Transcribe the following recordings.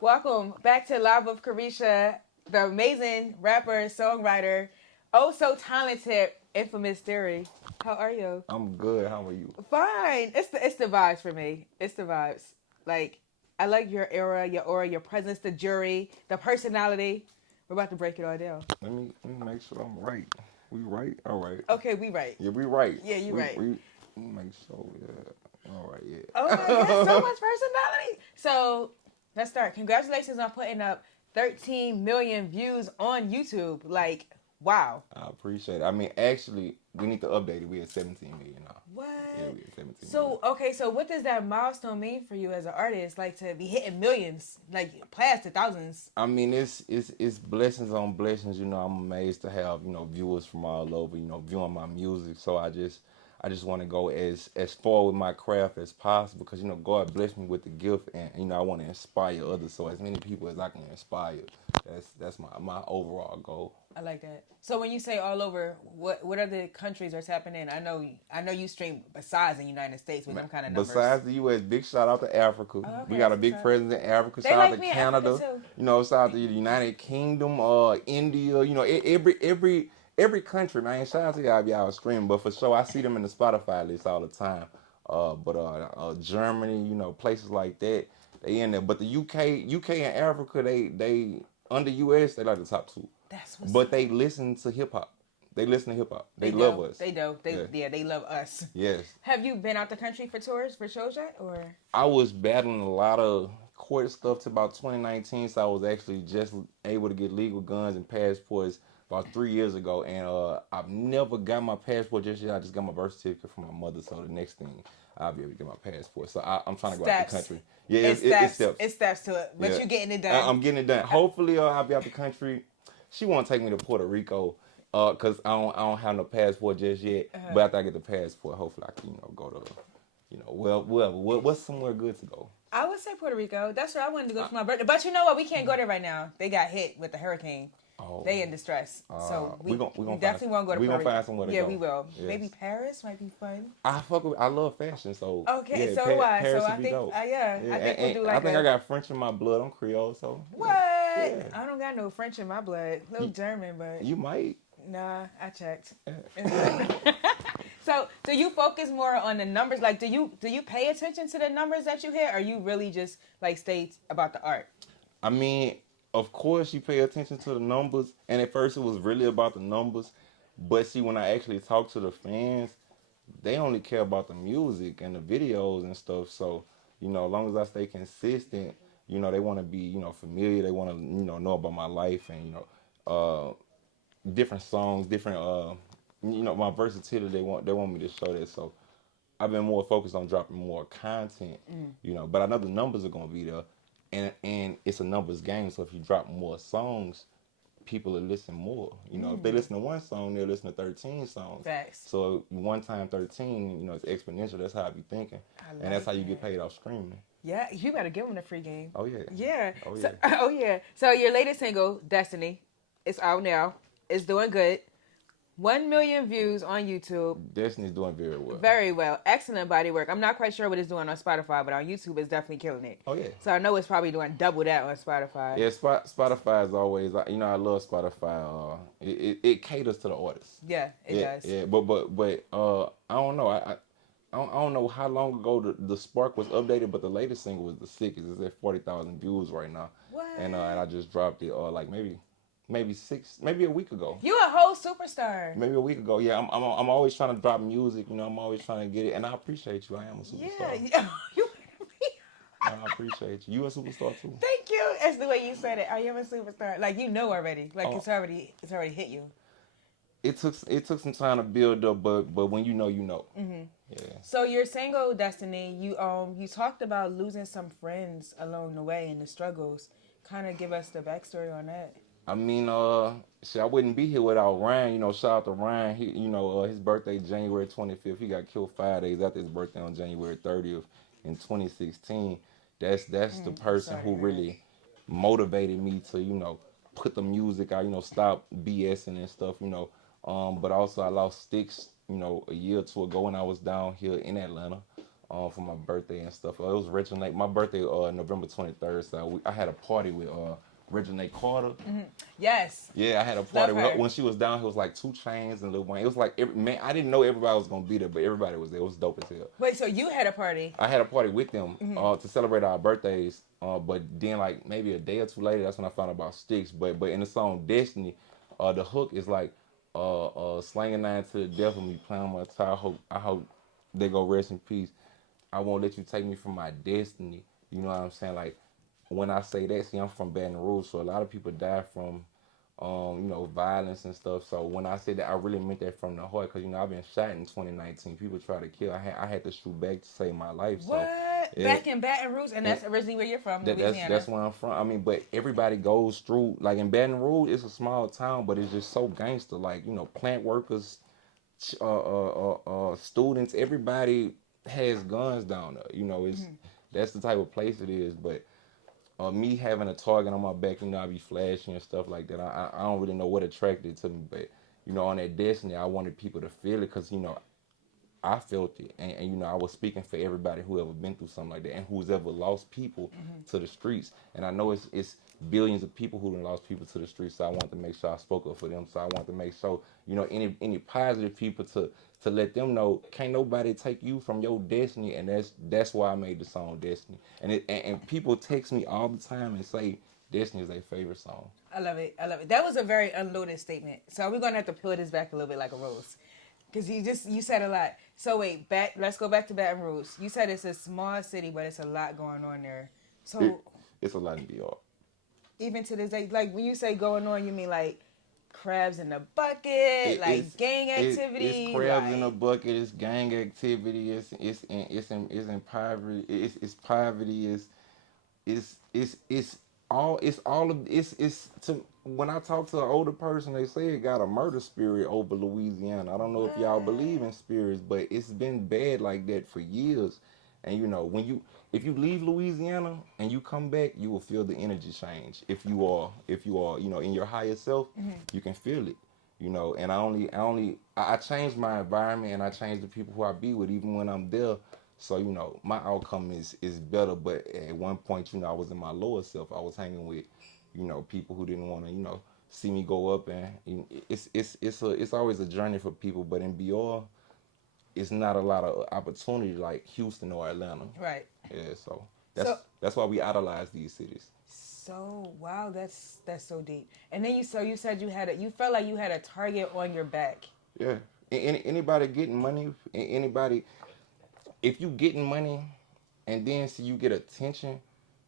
Welcome back to Live with Carisha, the amazing rapper, songwriter, oh so talented, Infamous Thierry. How are you? I'm good. How are you? Fine. It's the vibes for me. It's the vibes. Like I like your era, your aura, your presence, the jury, the personality. We're about to break it all down. Let me make sure I'm right. We right? All right. Okay, we right. Yeah, we right. Yeah, you right. We let me make sure. Yeah. All right. Oh my god, so Yeah. much personality. So let's start. Congratulations on putting up 13 million views on YouTube. Like, wow. I appreciate it. I mean, actually, we need to update it. We at 17 million now. What? Yeah, we at 17 million. So okay, so what does that milestone mean for you as an artist? Like to be hitting millions, like past the thousands. I mean, it's blessings on blessings. I'm amazed to have viewers from all over. Viewing my music. So I just want to go as far with my craft as possible because God blessed me with the gift, and I want to inspire others. So as many people as I can inspire. That's my overall goal. I like that. So when you say all over, what other countries are tapping in? I know you stream besides the United States with them kind of numbers. Besides the U.S., big shout out to Africa. Oh, We okay, got that's a what's big up. presence in Africa. They Shout out like to me in Africa Canada. too. Shout out to the United Kingdom, India. Every country, man. Shout out to y'all streaming. But for sure, I see them in the Spotify list all the time. But Germany, places like that, they in there. But the UK and Africa, they under US, they like the top two. That's what's But up. they listen to hip hop. They listen to hip hop. They They love do. us. They do. They Yeah. yeah, they love us. Yes. Have you been out the country for tours for shows yet, or? I was battling a lot of court stuff to about 2019, so I was actually just able to get legal guns and passports about 3 years ago, and I've never got my passport just yet. I just got my birth certificate from my mother, so the next thing I'll be able to get my passport. So I'm trying to go out the Steps. country. Yeah, It's it's steps. steps. It's steps to it, but Yeah, you're getting it done. I'm getting it done. Hopefully, I'll be out the country. She won't take me to Puerto Rico, cause I don't have no passport just yet. But after I get the passport, hopefully I can go to, what's somewhere good to go. I would say Puerto Rico. That's where I wanted to go for my birthday. But you know what? We can't go there right now. They got hit with the hurricane. Oh, They in distress. So we we definitely won't go to we Puerto gonna Rico. find somewhere to Yeah, go. we will. Yes. Maybe Paris might be fun. I love fashion, so Okay, yeah, so do I. Paris So would I be think, dope. yeah, I think we'll do and like I think a. I got French in my blood. I'm Creole, so What? yeah. I don't got no French in my blood. No German, but You might. nah, I checked. So, do you focus more on the numbers? Like, do you pay attention to the numbers that you hit, or you really just like stay about the art? I mean, of course you pay attention to the numbers, and at first it was really about the numbers, but see when I actually talk to the fans, they only care about the music and the videos and stuff. So, as long as I stay consistent, they want to be, familiar. They want to, know about my life and, different songs, different, my versatility. They want me to show that. So, I've been more focused on dropping more content, but I know the numbers are gonna be there, and it's a numbers game. So if you drop more songs, people will listen more. If they listen to one song, they'll listen to 13 songs. Facts. So one time 13, it's exponential. That's how I be thinking, I and that's like how you get that. paid off streaming. Yeah, you better give them the free game. Oh yeah. Yeah. Oh So, yeah. oh yeah. So your latest single, Destiny, it's out now. It's doing good. 1 million views on YouTube. Destiny's doing very well. Very well. Excellent body work. I'm not quite sure what it's doing on Spotify, but on YouTube it's definitely killing it. Oh yeah. So I know it's probably doing double that on Spotify. Yeah, Spotify is always, I love Spotify. It caters to the artists. Yeah, it does. Yeah, but I don't know. I don't know how long ago the Spark was updated, but the latest single was the sickest. It's at 40,000 views right now, What? and I just dropped it like maybe a week ago. You a whole superstar. Maybe a week ago. Yeah, I'm always trying to drop music. I'm always trying to get it, and I appreciate you. I am a Yeah, superstar. yeah. You I appreciate you. You a superstar too. Thank you. It's the way you said it. I am a superstar. Like you know already. Like Oh. it's already hit you. It took some time to build up, but when you know, you know. Mm-hmm. Yeah. So your single Destiny, you talked about losing some friends along the way and the struggles. Kind of give us the backstory on that. I mean, shit, I wouldn't be here without Ryan. Shout out to Ryan. He, his birthday January 25th. He got killed 5 days after his birthday on January 30th in 2016. That's the person sorry to who hear really motivated me to, put the music out. Stop BSing and stuff. But also I lost Sticks, a year or two ago when I was down here in Atlanta. for my birthday and stuff. It was Regina. My birthday November 23rd. So I had a party with Regina Carter. Yes. Yeah, I had a Love party with her. her. When she was down. It was like 2 Chainz and Lil Wayne. It was like man, I didn't know everybody was gonna be there, but everybody was there. It was dope as hell. Wait, so you had a party? I had a party with them to celebrate our birthdays. But then like maybe a day or two later, that's when I found out about Sticks. But in the song Destiny, the hook is like slanging nine to the death of me, playing on my tie. I hope they go rest in peace. I won't let you take me from my destiny. You know what I'm saying? Like when I say that, see, I'm from Baton Rouge, so a lot of people die from violence and stuff. So when I said that, I really meant that from the heart, because I've been shot in 2019. People try to kill. I had to shoot back to save my life. So What? yeah, Back in Baton Rouge, and that's originally where you're from, Louisiana. that's where I'm from. I mean, but everybody goes through. Like in Baton Rouge, it's a small town, but it's just so gangster. Like plant workers, students, everybody has guns down there. It's that's the type of place it is. But me having a target on my back, I be flashing and stuff like that. I don't really know what attracted to me, but on that destiny, I wanted people to feel it, because I felt it, and I was speaking for everybody who ever been through something like that, and who's ever lost people to the streets. And I know it's billions of people who done lost people to the streets. So I want to make sure I spoke up for them. So I want to make sure any positive people to let them know, can't nobody take you from your destiny. And that's why I made the song Destiny. And people text me all the time and say Destiny is their favorite song. I love it. I love it. That was a very unloaded statement. So we're gonna have to peel this back a little bit like a rose, because you said a lot. So wait, let's go back to Baton Rouge. You said it's a small city, but it's a lot going on there. So It's a lot in DR. even to this day, like when you say going on, you mean like crabs in the bucket, like gang activity. It's crabs in the bucket. It's gang activity. It's in poverty. It's poverty. It's to when I talk to an older person, they say it got a murder spirit over Louisiana. I don't know if y'all believe in spirits, but it's been bad like that for years. And if you leave Louisiana and you come back, you will feel the energy change. If you are in your higher self, you can feel it. And I changed my environment, and I changed the people who I be with, even when I'm there. So my outcome is better. But at one point, I was in my lower self. I was hanging with people who didn't want to see me go up. And it's always a journey for people. But in BR, it's not a lot of opportunity like Houston or Atlanta. Right. Yeah. So that's why we idolize these cities. So wow, that's so deep. And then you said you felt like you had a target on your back. Yeah. Anybody getting money, anybody, if you getting money and then see you get attention,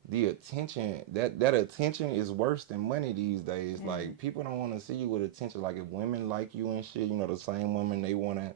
the attention, that attention is worse than money these days. Like people don't want to see you with attention. Like if women like you and shit, the same women they want to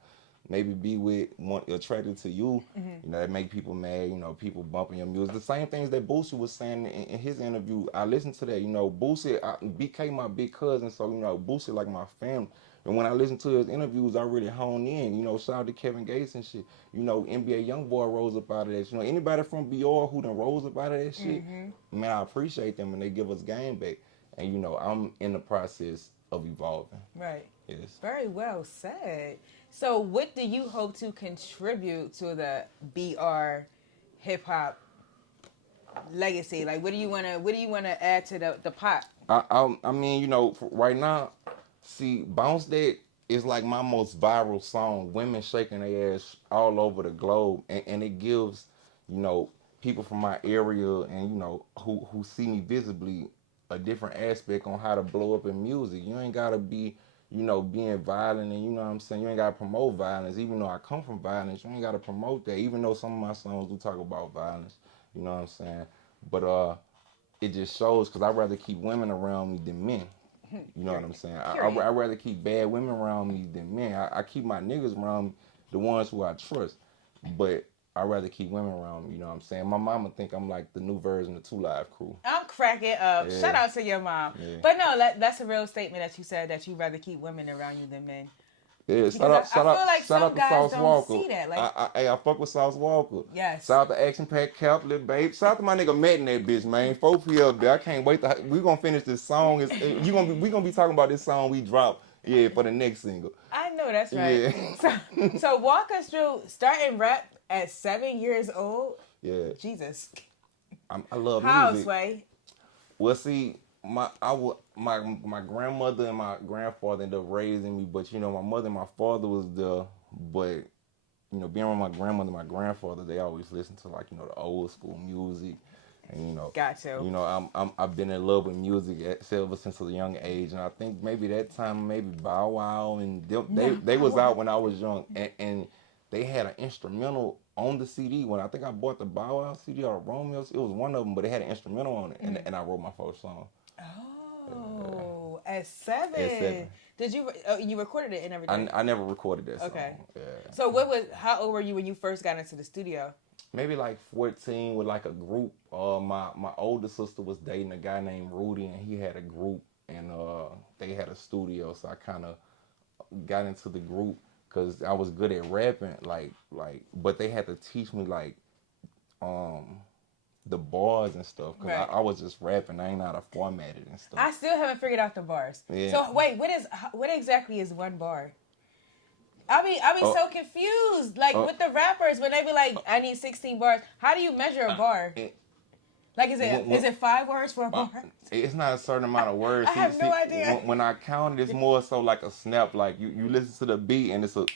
maybe be with, attracted to you, that make people mad. People bumping your music. The same things that Bossie was saying in his interview. I listened to that. Bossie, BK my big cousin, so Bossie like my family. And when I listen to his interviews, I really hone in. Shout out to Kevin Gates and shit. NBA YoungBoy rose up out of that. Anybody from BR who done rose up out of that shit, man, I appreciate them, and they give us game back. And I'm in the process of evolving. Right. Yes. Very well said. So what do you hope to contribute to the BR hip hop legacy? Like what do you wanna add to the pot? I mean, right now, see, Bounce That is like my most viral song. Women shaking their ass all over the globe, and it gives, people from my area and who see me visibly a different aspect on how to blow up in music. You ain't gotta be, being violent, and you know what I'm saying. You ain't gotta promote violence, even though I come from violence. You ain't gotta promote that, even though some of my songs do talk about violence. You know what I'm saying, but it just shows, because I'd rather keep women around me than men. You know what I'm saying? I'd rather keep bad women around me than men. I keep my niggas around me, the ones who I trust. But I'd rather keep women around me, you know what I'm saying? My mama think I'm like the new version of 2 Live Crew. I'm cracking up. Yeah. Shout out to your mom. Yeah. But no, that's a real statement that you said, that you'd rather keep women around you than men. Yeah, shout out to Sauce Walker. See that. Like, I fuck with Sauce Walker. Yes. Shout out to Action Pack Cap, Lil Babe. Shout out to my nigga Matt in that bitch, man. 4P up there. I can't wait we gonna finish this song. We gonna be talking about this song we dropped, for the next single. I know that's right. Yeah. So walk us through starting rap At 7 years old? Yeah, Jesus. I love How, music. Sway? Well, see, my grandmother and my grandfather ended up raising me, but you know, my mother and my father was there, but you know, being with my grandmother and my grandfather, they always listen to like, you know, the old school music. And Got to. I've been in love with music ever since a young age, and I think maybe that time, maybe Bow Wow and they was out when I was young, and they had an instrumental on the CD. When I think I bought the Bow Wow CD or Romeo's, it was one of them, but they had an instrumental on it, and I wrote my first song. Oh, at At 7. 7. Did you you recorded it and everything? I never recorded that song. Okay. Yeah. So how old were you when you first got into the studio? Maybe like 14 with like a group. My older sister was dating a guy named Rudy, and he had a group, and they had a studio. So I kind of got into the group because I was good at rapping, but they had to teach me like um the bars and stuff because Right. I was just rapping. I ain't know how to format it and stuff. I still haven't figured out the bars. Yeah. So wait, what exactly is one bar? I be so confused. Like with the rappers when they be like, I need 16 bars. How do you measure a bar? Like is it 5 words for a bar? It's not a certain amount of words. I have no idea. When I count it, it's more so like a snap. Like you listen to the beat and it's a,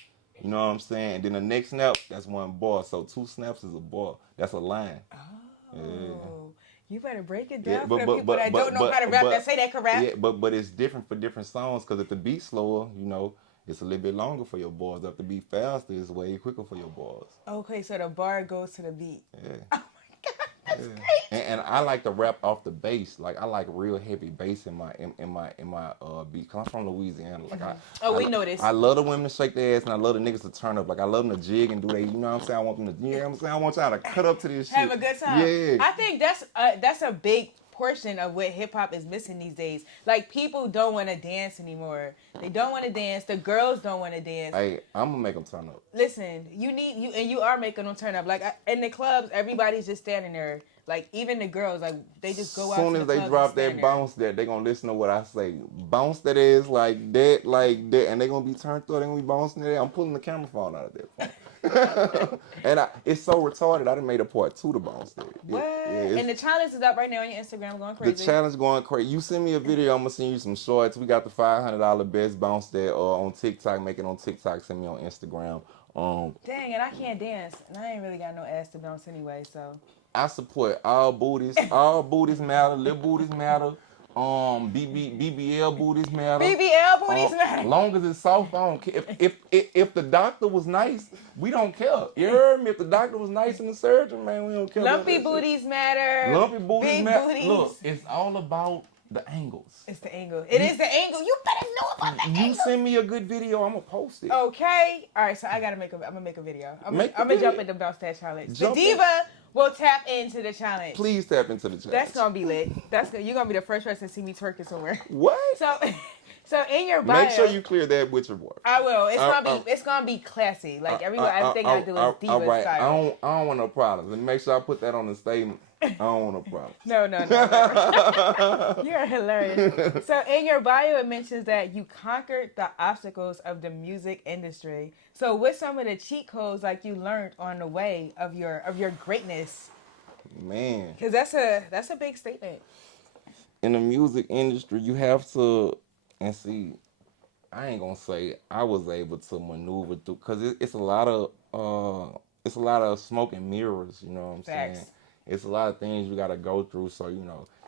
you know what I'm saying? And then the next snap, that's one bar. So 2 snaps is a bar. That's a line. Oh. Yeah. You better break it down for the people that don't know how to rap that say they can rap. Yeah, but it's different for different songs because if the beat's slower, you know, it's a little bit longer for your bars. If the beat faster, it's way quicker for your bars. Okay, so the bar goes to the beat. Yeah. Oh my God, that's great. And I like to rap off the bass. Like I like real heavy bass in my beat. Cause I'm from Louisiana. Like we know this. I love the women to shake their ass and I love the niggas to turn up. Like I love them to jig and do they. You know what I'm saying? I want them to. You know what I'm saying? I want y'all to cut up to this shit. Have a good time. Yeah. I think that's a big portion of what hip hop is missing these days. Like people don't want to dance anymore. They don't want to dance. The girls don't want to dance. Hey, I'm gonna make them turn up. Listen, you are making them turn up. Like in the clubs, everybody's just standing there. Like even the girls, like they just go out. As soon as they drop that bounce there, they gonna listen to what I say. Bounce that is like that, and they gonna be turned up. They gonna be bouncing there. I'm pulling the camera phone out of that phone. And it's so retarded. I done made a part 2 to bounce there. What? And the challenge is up right now on your Instagram, going crazy. The challenge going crazy. You send me a video, I'm gonna send you some shorts. We got the $500 best bounce there on TikTok. Make it on TikTok. Send me on Instagram. Dang, and I can't dance, and I ain't really got no ass to bounce anyway. So I support all booties. All booties matter. Little booties matter. BBL booties matter. BBL booties matter. Long as it's soft, I don't care. If the doctor was nice, we don't care. You heard me? If the doctor was nice in the surgeon, man, we don't care. Lumpy booties matter. Lumpy booties Big matter. booties. Look, it's all about the angles. It's the angle. It is the angle. You better know about the angle. You send me a good video, I'm gonna post it. Okay. All right. So I'm gonna make a video. I'm gonna jump into bounce that challenge. Jump the diva will tap into the challenge. Please tap into the challenge. That's gonna be lit. You're gonna be the first person to see me twerking somewhere. What? So in your bio, make sure you clear that with your boy. I will. It's gonna be classy. Like everything I do is diva right. style. I don't want no problems. And make sure I put that on the statement. I don't want no problems. No. You're hilarious. So in your bio, it mentions that you conquered the obstacles of the music industry. So what's some of the cheat codes like you learned on the way of your greatness? Man, because that's a big statement. In the music industry, you have to, and see, I ain't gonna say I was able to maneuver through, because it's a lot of smoke and mirrors. You know what I'm saying? It's a lot of things you gotta go through. So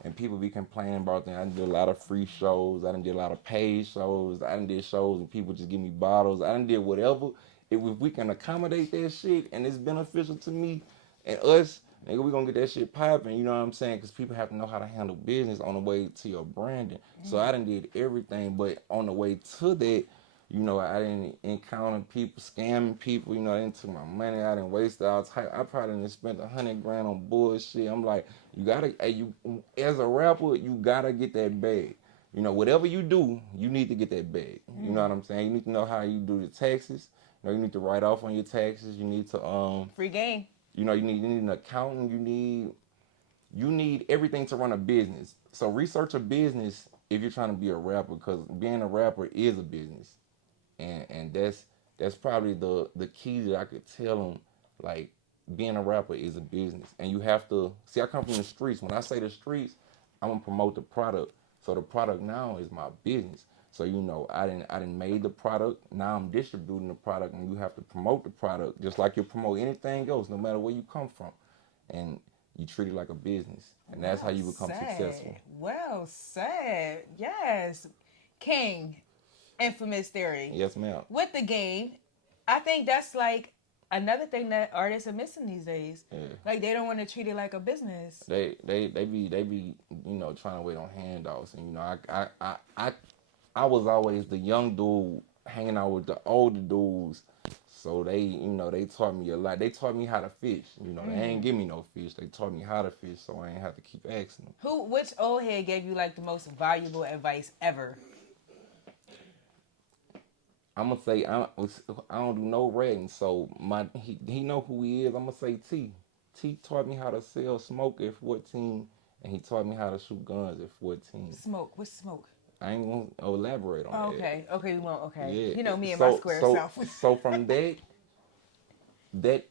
and people be complaining about that. I done did a lot of free shows. I done did a lot of paid shows. I done did shows and people just give me bottles. I done did whatever. If we can accommodate that shit and it's beneficial to me and us, nigga, we gonna get that shit popping. You know what I'm saying? Because people have to know how to handle business on the way to your branding. So I done did everything, but on the way to that, I didn't encounter people scamming people. I didn't took my money. I didn't waste it. I probably didn't spend $100 grand on bullshit. I'm like, as a rapper, you gotta get that bag. Whatever you do, you need to get that bag. You know what I'm saying? You need to know how you do the taxes. You need to write off on your taxes. You need to free game. You need an accountant. You need everything to run a business. So research a business if you're trying to be a rapper, because being a rapper is a business. And that's probably the key that I could tell them. Like being a rapper is a business, and you have to see. I come from the streets. When I say the streets, I'm gonna promote the product. So the product now is my business. So I didn't made the product. Now I'm distributing the product, and you have to promote the product just like you promote anything else, no matter where you come from, and you treat it like a business, and that's how Well you become successful. said. Well said. Yes. King, Infamous Theory. Yes, ma'am. With the game, I think that's like another thing that artists are missing these days. Yeah. Like they don't want to treat it like a business. They be trying to wait on handouts, and I was always the young dude hanging out with the older dudes. So they taught me a lot. They taught me how to fish. They ain't give me no fish. They taught me how to fish, so I ain't have to keep asking them. Which old head gave you like the most valuable advice ever? I'm gonna say I don't do no ratting, so he know who he is. I'm gonna say T. T taught me how to sell smoke at 14, and he taught me how to shoot guns at 14. Smoke. What's smoke? I ain't gonna elaborate on Oh, that. okay. Okay, we won't. Okay. Yeah. You know me and my square self. So from that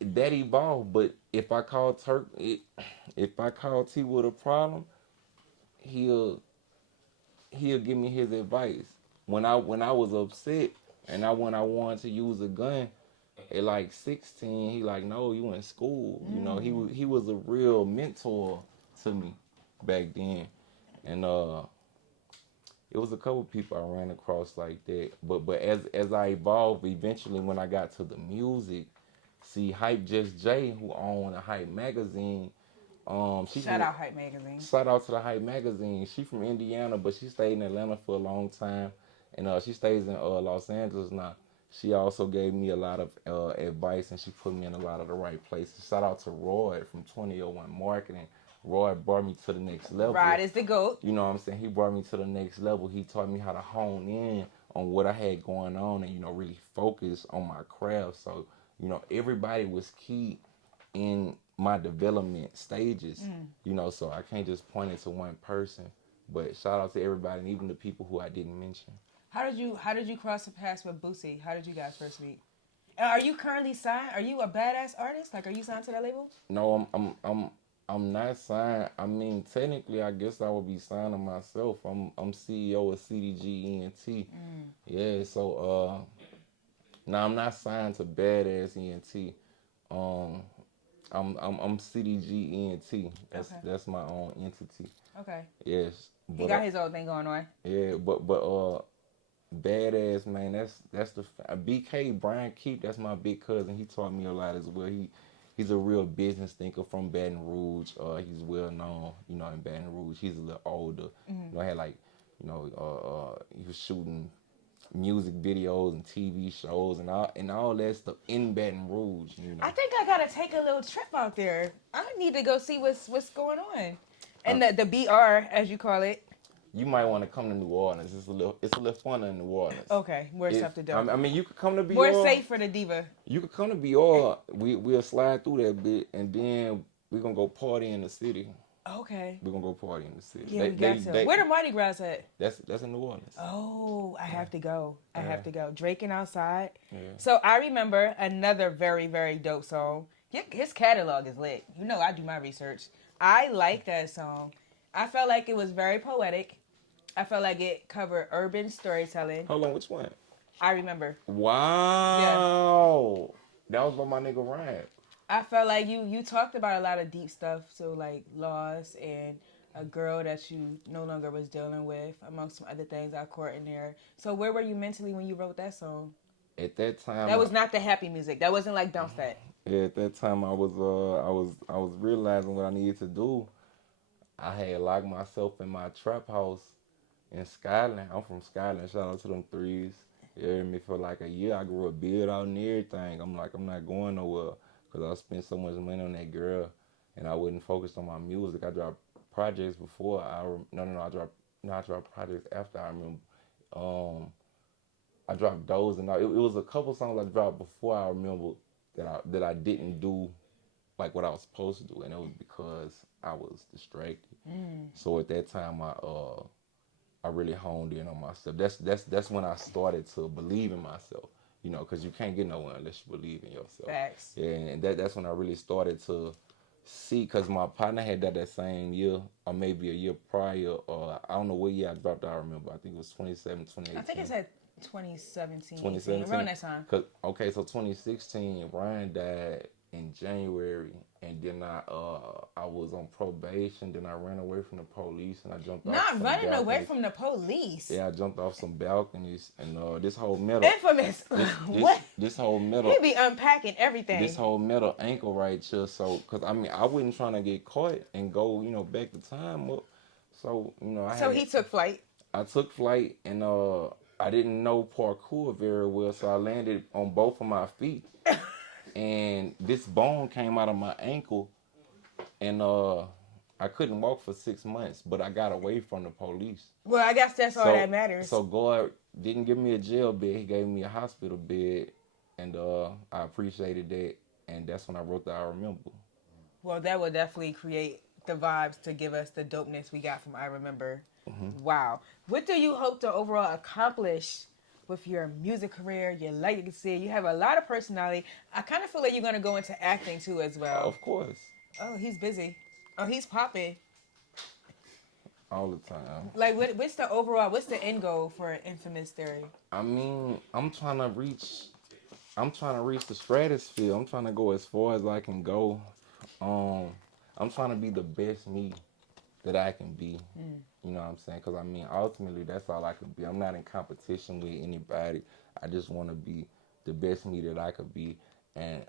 evolved. But if I call T with a problem, he'll give me his advice. When I was upset and I wanted to use a gun at like 16, he like, no, you in school. He was a real mentor to me back then, and it was a couple people I ran across like that. But as I evolved, eventually when I got to the music, see Hype Just J, who owned a Hype magazine, Shout out Hype Magazine. shout out to the Hype magazine. She from Indiana, but she stayed in Atlanta for a long time, and she stays in Los Angeles now. She also gave me a lot of advice, and she put me in a lot of the right places. Shout out to Roy from 2001 Marketing. Roy brought me to the next level. Rod is the GOAT. You know what I'm saying? He brought me to the next level. He taught me how to hone in on what I had going on and, really focus on my craft. So, everybody was key in my development stages, so I can't just point it to one person. But shout out to everybody, and even the people who I didn't mention. How did you cross the paths with Bossie? How did you guys first meet? And are you currently signed? Are you a badass artist? Like, are you signed to that label? No, I'm not signed. I mean, technically, I guess I would be signing myself. I'm CEO of CDG ENT. Yeah, so now I'm not signed to Badass ENT. Um, I'm CDG ENT. That's my own entity. Okay. Yes, He got his own thing going on. yeah, but Badass, man, that's the BK Brian Keep. That's my big cousin. He taught me a lot as well. He's a real business thinker from Baton Rouge. He's well known, in Baton Rouge. He's a little older. I had like, he was shooting music videos and TV shows and all that stuff in Baton Rouge. I think I gotta take a little trip out there. I need to go see what's going on. And the BR, as you call it. You might want to come to New Orleans. It's a little fun in New Orleans. Okay, more stuff to do. I mean, you could come to BR. More safe for the diva. You could come to BR. We'll slide through that bit, and then we're gonna go party in the city. Okay. We're gonna go party in the city. Yeah, we got to. Where the Mardi Gras at? That's in New Orleans. Oh, I have to go. I have to go. Draking outside. Yeah. So I remember another very, very dope song. His catalog is lit. I do my research. I like that song. I felt like it was very poetic. I felt like it covered urban storytelling. Hold on, which one? I remember. Wow. Yeah. That was by my nigga Ryan. I felt like you talked about a lot of deep stuff. So like loss and a girl that you no longer was dealing with, amongst some other things I caught in there. So where were you mentally when you wrote that song? At that time, that was not the happy music. That wasn't like Don't Stat. Yeah, at that time I was realizing what I needed to do. I had locked myself in my trap house in Skyland. I'm from Skyland. Shout out to them threes. You hear me? For like a year, I grew a beard out and everything. I'm like, I'm not going nowhere because I spent so much money on that girl, and I wasn't focused on my music. I dropped projects before. I dropped projects after. I remember. I dropped those, and it was a couple songs I dropped before I remember that I didn't do like what I was supposed to do, and it was because I was distracted. So at that time, I really honed in on myself. That's when I started to believe in myself. you know, because you can't get nowhere unless you believe in yourself. Facts. Yeah, and that's when I really started to see, because my partner had that same year, or maybe a year prior, or I don't know what year I dropped out, I remember. I think it was 2018. I think it's at 2017, 2017. around that time. Okay, so 2016, Ryan died in January, and then I was on probation. Then I ran away from the police, and I jumped off Not some running away balconies. from the police. Yeah, I jumped off some balconies, and this whole metal, Infamous. What? this whole metal, He be unpacking everything. this whole metal ankle right here. So, cause I mean, I wasn't trying to get caught and go, back the time up. So, He took flight. I took flight, and I didn't know parkour very well, so I landed on both of my feet, and this bone came out of my ankle, and I couldn't walk for 6 months, but I got away from the police. Well, I guess that's all that matters. So God didn't give me a jail bed; He gave me a hospital bed, and I appreciated that, and that's when I wrote the I Remember. Well, that will definitely create the vibes to give us the dopeness we got from I Remember. Mm-hmm. Wow. What do you hope to overall accomplish with your music career, your legacy? You have a lot of personality. I kind of feel like you're going to go into acting too as well. Of course. Oh, he's busy. Oh, he's popping. All the time. Like, what's the end goal for Infamous Thierry? I mean, I'm trying to reach the stratosphere. I'm trying to go as far as I can go. I'm trying to be the best me that I can be. You know what I'm saying? Because, I mean, ultimately, that's all I could be. I'm not in competition with anybody. I just want to be the best me that I could be. And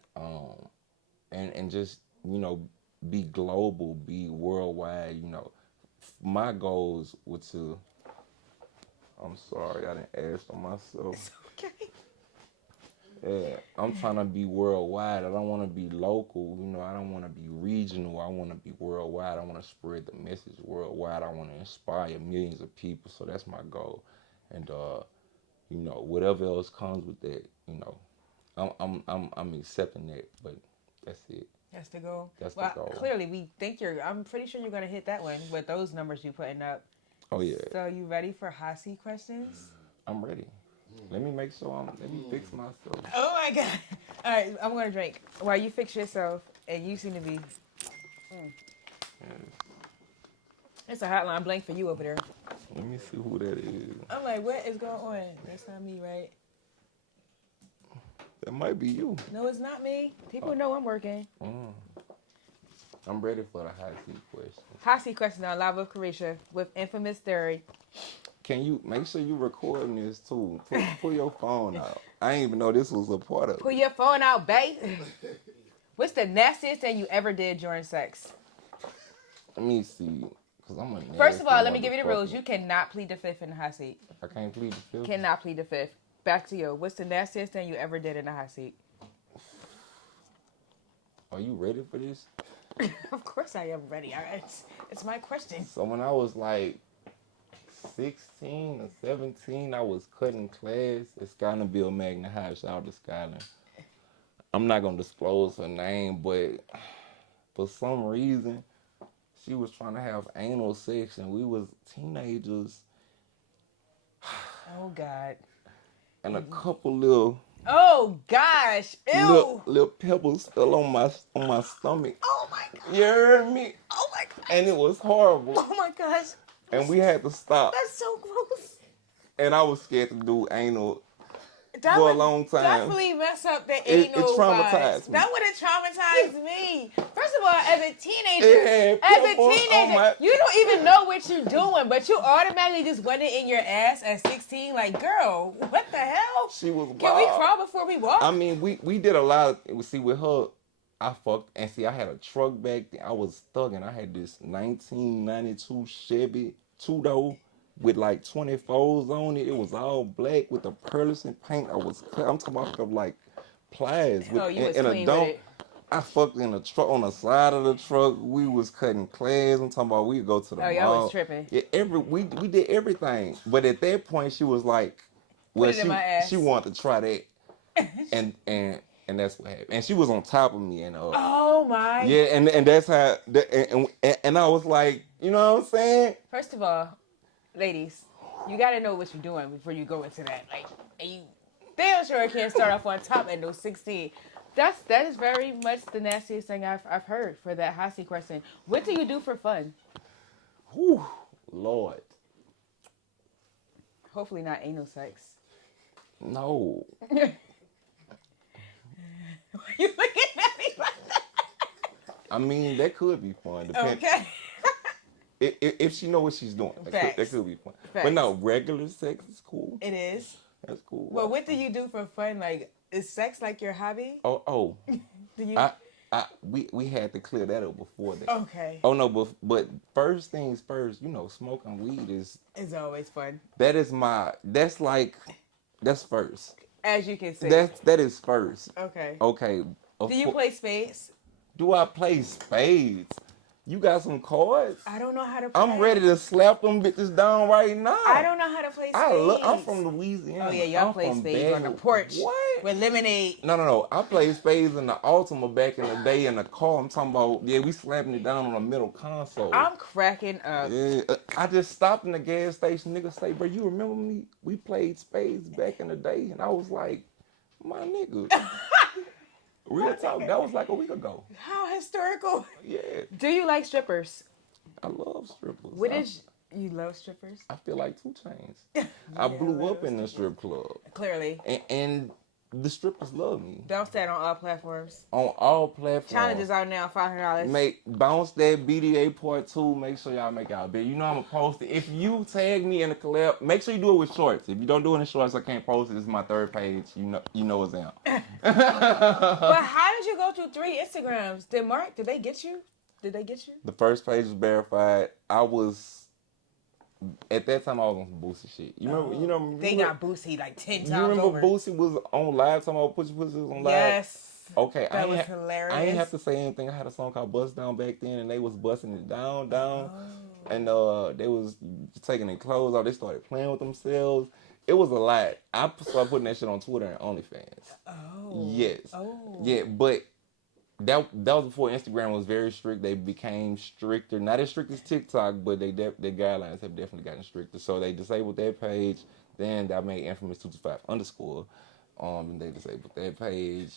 just, be global, be worldwide, My goals were to... I'm sorry, I didn't ask for myself. It's okay. Yeah, I'm trying to be worldwide. I don't want to be local, I don't want to be regional. I want to be worldwide. I want to spread the message worldwide. I want to inspire millions of people. So that's my goal. And whatever else comes with that, I'm accepting that. But that's it. That's the goal. That's the goal. Clearly, I'm pretty sure you're gonna hit that one with those numbers you're putting up. Oh yeah. So you ready for hot seat questions? I'm ready. Let me fix myself. Oh my God. All right, I'm going to drink while you fix yourself, and you seem to be... Yes. It's a hotline blank for you over there. Let me see who that is. I'm like, what is going on? That's not me, right? That might be you. No, it's not me. People know I'm working. I'm ready for the hot seat question. Hot seat question on Live with Carisha with Infamous Thierry. Can you make sure you recording this too? Pull your phone out. I didn't even know this was a part of it. Pull your phone out, babe. What's the nastiest thing you ever did during sex? Let me see. Cause I'm a First of all, let me give you the rules. You cannot plead the fifth in the hot seat. I can't plead the fifth? Cannot plead the fifth. Back to you. What's the nastiest thing you ever did in the hot seat? Are you ready for this? Of course I am ready. It's my question. So when I was like 16 or 17, I was cutting class at Skylerville Magna High. Shout out to Skyler. I'm not going to disclose her name, but for some reason, she was trying to have anal sex, and we was teenagers. Oh, God. And a couple little... Oh, gosh. Ew. Little pebbles fell on my stomach. Oh, my God. You heard me? Oh, my gosh. And it was horrible. Oh, my gosh. And we had to stop. That's so gross. And I was scared to do anal That for a would long time. Definitely mess up the It anal traumatized vibes. me. That would have traumatized me. First of all, as a teenager, you don't even know what you're doing, but you automatically just went it in your ass at 16. Like, girl, what the hell? She was wild. Can we crawl before we walk? I mean, we did a lot of, see, with her, I fucked, and see, I had a truck back then. I was thugging. I had this 1992 Chevy two-door with like 24s on it. It was all black with the pearlescent paint. I'm talking about like pliers You was in clean a dump. with it. I fucked in a truck on the side of the truck. We was cutting class. I'm talking about we'd go to the mall. Y'all was tripping. Yeah, we did everything. But at that point, she was like, well, she wanted to try that, and that's what happened. And she was on top of me, and oh my. yeah, and that's how. And I was like, you know what I'm saying? First of all, ladies, you got to know what you're doing before you go into that. Like, Damn sure it can't start off on top at no 16. That is very much the nastiest thing I've heard for that Hossie question. What do you do for fun? Whew, Lord. Hopefully not anal sex. No. Why you looking at me like that? I mean, that could be fun. Okay. If she know what she's doing, that could be fun. Facts. But no, regular sex is cool. It is. That's cool. Well, what do you do for fun? Like, is sex like your hobby? Oh. Do you? We had to clear that up before that. Okay. Oh no, but first things first, smoking weed is. It's always fun. That's first. As you can see. That is first. Okay. Okay. Do you play spades? Do I play spades? You got some cards? I don't know how to play. I'm ready to slap them bitches down right now. I don't know how to play spades. I'm from Louisiana. Oh yeah, y'all play spades on the porch. What? With lemonade. No. I played spades in the Ultima back in the day in the car. I'm talking about, we slapping it down on the middle console. I'm cracking up. Yeah, I just stopped in the gas station. Nigga say, bro, you remember me? We played spades back in the day. And I was like, my nigga. Real talk, that was like a week ago. How historical. Yeah. Do you like strippers? I love strippers. You love strippers? I feel like 2 Chainz. I blew up in the strip club. Clearly. And the strippers love me. Bounce that on all platforms. On all platforms. Challenge is out now, $500. Bounce that BDA part 2. Make sure y'all make y'all bid. I'm gonna post it. If you tag me in the collab, make sure you do it with shorts. If you don't do it in shorts, I can't post it. This is my 3rd page. You know it's out. But how did you go through 3 Instagrams? Did they get you? Did they get you? The first page was verified. At that time, I was on some Boosie shit. You remember? They got Boosie like 10 times You remember over. Boosie was on live? Talking about pussy was on live? Yes. Okay. That was hilarious. I ain't have to say anything. I had a song called Bust Down back then, and they was busting it down. Oh. And they was taking their clothes off. They started playing with themselves. It was a lot. I started putting that shit on Twitter and OnlyFans. Oh. Yes. Oh. Yeah, but that was before Instagram was very strict. They became stricter. Not as strict as TikTok, but their guidelines have definitely gotten stricter. So they disabled that page. Then I made Infamous 225 _ They disabled that page.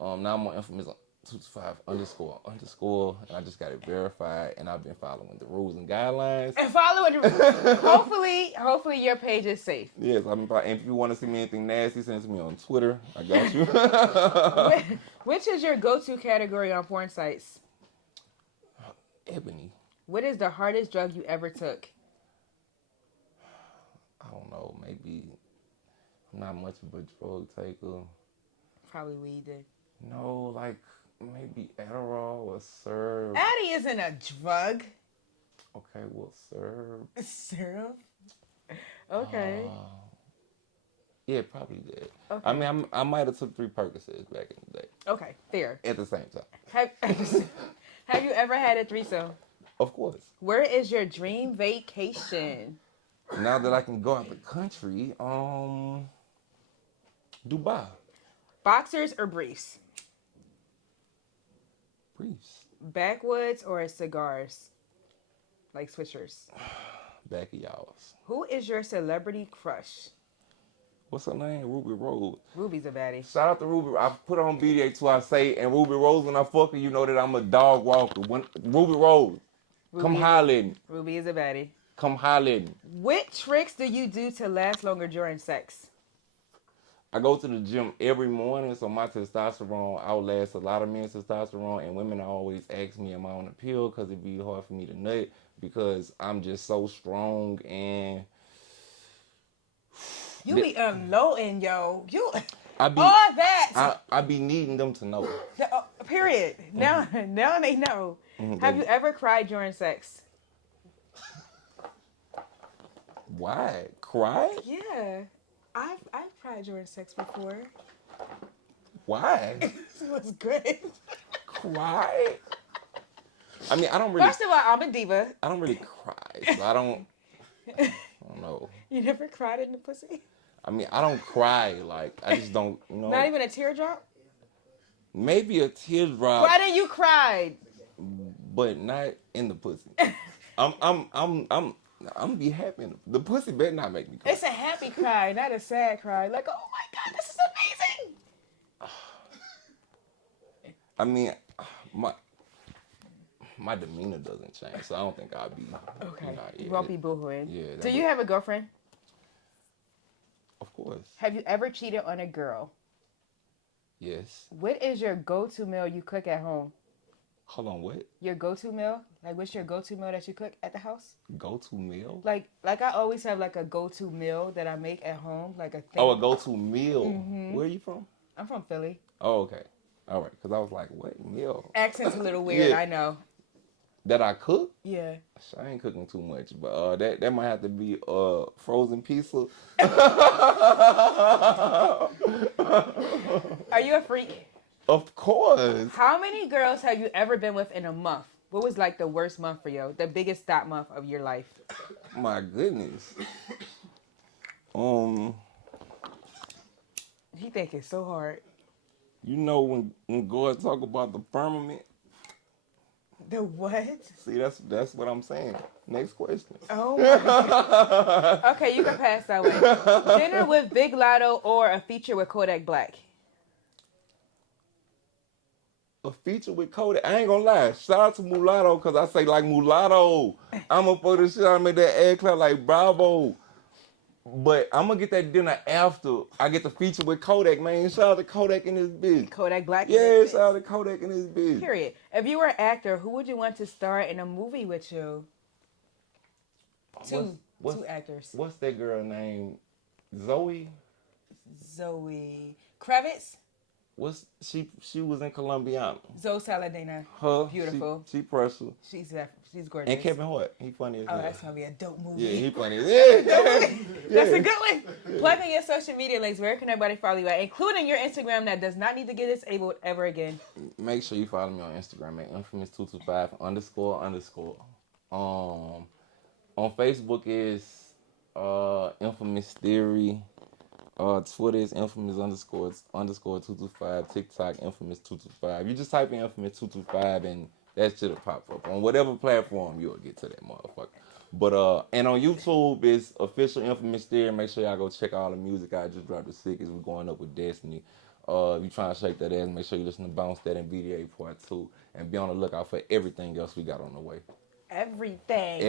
Now I'm on Infamous 225 _ and I just got it verified, and I've been following the rules and guidelines. And following hopefully your page is safe. Yes, and if you want to see me anything nasty, send it to me on Twitter. I got you. Which is your go-to category on porn sites? Ebony. What is the hardest drug you ever took? I don't know. Maybe I'm not much of a drug taker. Probably weed then. No, like maybe Adderall or Serb. Addy isn't a drug. Okay, well, Serb. Syrup? Okay. Yeah, probably that. Okay. I mean, I might have took 3 Percocets back in the day. Okay, fair. At the same time. Have you ever had a threesome? Of course. Where is your dream vacation? Now that I can go out the country, Dubai. Boxers or briefs? Briefs. Backwoods or cigars? Like swishers. Back of y'all's. Who is your celebrity crush? What's her name? Ruby Rose. Ruby's a baddie. Shout out to Ruby. I put on BDA too. I say, and Ruby Rose, when I fuck her, you know that I'm a dog walker. Ruby Rose, come holler at me. Ruby is a baddie. Come holler at me. What tricks do you do to last longer during sex? I go to the gym every morning, so my testosterone outlasts a lot of men's testosterone, and women always ask me, am I on a pill? Because it'd be hard for me to nut, because I'm just so strong, and... You be unloading, yo. I be, all that. I be needing them to know. Period. Now they know. Mm-hmm. Have you ever cried during sex? Why? Cry? Yeah. I've cried during sex before. Why? It was great. Cry? I mean, I don't really... First of all, I'm a diva. I don't really cry, so I don't know. You never cried in the pussy? I mean, I don't cry. Like, I just don't, Not even a teardrop? Maybe a teardrop. Why didn't you cry? But not in the pussy. I'm be happy. The pussy better not make me cry. It's a happy cry, not a sad cry. Like, oh my God, this is I mean, my my demeanor doesn't change, so I don't think I'll be. Okay. Yeah, You won't be boohooing. Yeah. Do you have a girlfriend? Of course. Have you ever cheated on a girl? Yes. What is your go-to meal you cook at home? Hold on, what? Your go-to meal? Like, what's your go-to meal that you cook at the house? Go-to meal? Like I always have like a go-to meal that I make at home, like a thing. Oh, a go-to meal. Where are you from? I'm from Philly. Oh, okay. All right, because I was like, what meal? Accent's a little weird, Yeah. I know. That I cook? Yeah. I ain't cooking too much, but that might have to be frozen pizza. Are you a freak? Of course. How many girls have you ever been with in a month? What was like the worst month for you? The biggest stop month of your life? My goodness. He think it's so hard. You know when God talk about the firmament? The what? See, that's what I'm saying. Next question. Oh my God. Okay, you can pass that one. Dinner with Big Lotto or a feature with Kodak Black? A feature with Kodak. I ain't gonna lie. Shout out to Mulatto because I say like Mulatto. I'm gonna put this shit on me that air clap like Bravo. But I'm gonna get that dinner after I get the feature with Kodak, man. Shout out to Kodak in this bitch. Kodak Black? Yeah, shout out to Kodak in this bitch. Period. If you were an actor, who would you want to star in a movie with you? Two actors. What's that girl name? Zoe Kravitz? She was in Colombiana. Zoe Saladina. Her. Beautiful. She pressure. She's gorgeous. And Kevin Hart. He funny as hell. Oh, that's gonna be a dope movie. Yeah, he funny as hell. That's a good one. Plug in your social media links. Where can everybody follow you at? Including your Instagram that does not need to get disabled ever again. Make sure you follow me on Instagram at infamous225__. On Facebook is Infamous Thierry. Twitter is infamous__225. TikTok infamous225. You just type in infamous225 and that shit'll pop up. On whatever platform you'll get to that motherfucker. But and on YouTube is official Infamous Thierry. Make sure y'all go check out all the music I just dropped. The sickest. We're going up with Destiny. If you trying to shake that ass, make sure you listen to Bounce That and BDA Part 2. And be on the lookout for everything else we got on the way. Everything.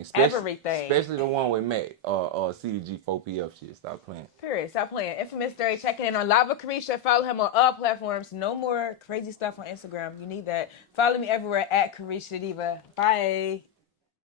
Especially the one with Matt. CDG 4PF shit. Stop playing. Period. Stop playing. Infamous Thierry checking in on Lava Carisha. Follow him on all platforms. No more crazy stuff on Instagram. You need that. Follow me everywhere at Carisha Diva. Bye.